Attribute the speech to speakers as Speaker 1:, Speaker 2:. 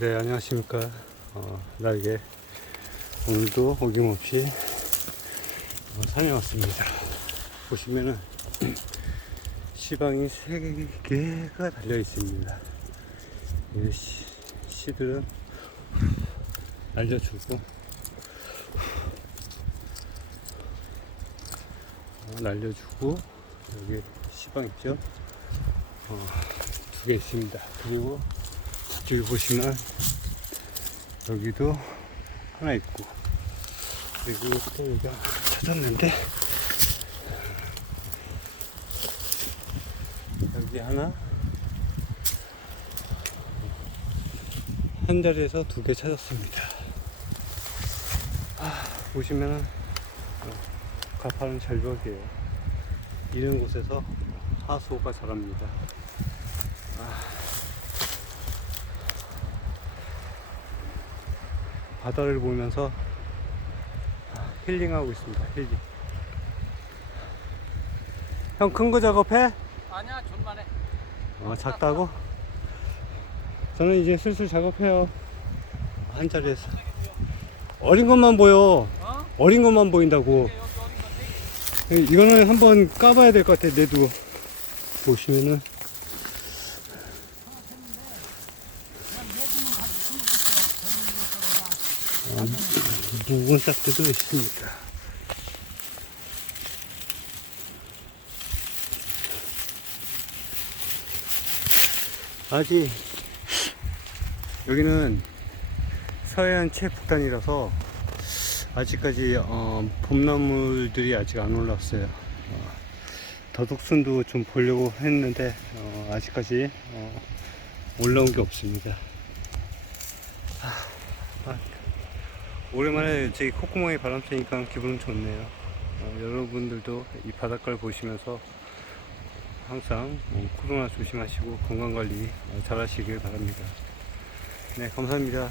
Speaker 1: 네, 안녕하십니까. 어, 날개. 오늘도 어김없이 어, 산에 왔습니다. 보시면은 시방이 세 개가 달려 있습니다. 이 씨, 씨들은 날려주고 어, 날려주고 여기 시방 있죠? 어, 두 개 있습니다. 그리고 저기 보시면 여기도 하나 있고 그리고 또 여기가 찾았는데 여기 하나 한 자리에서 두 개 찾았습니다. 아, 보시면은 어, 가파른 절벽이에요. 이런 곳에서 하수가 자랍니다. 바다를 보면서 힐링하고 있습니다. 힐링. 형 큰 거 작업해?
Speaker 2: 아니야 존만 해
Speaker 1: 어, 작다고? 저는 이제 슬슬 작업해요. 한 자리에서. 어린 것만 보여.
Speaker 2: 어?
Speaker 1: 어린 것만 보인다고. 이거는 한번 까봐야 될 것 같아, 내도. 보시면은. 묵은 싹들도 있습니다. 아직 여기는 서해안 최북단이라서 아직까지 어, 봄나물들이 아직 안 올라왔어요. 어, 더덕순도 좀 보려고 했는데 어, 아직까지 어, 올라온 게 없습니다. 아, 아, 오랜만에 저기 콧구멍에 바람 쐬니까 기분은 좋네요. 어, 여러분들도 이 바닷가를 보시면서 항상 어, 코로나 조심하시고 건강관리 어, 잘 하시길 바랍니다. 네, 감사합니다.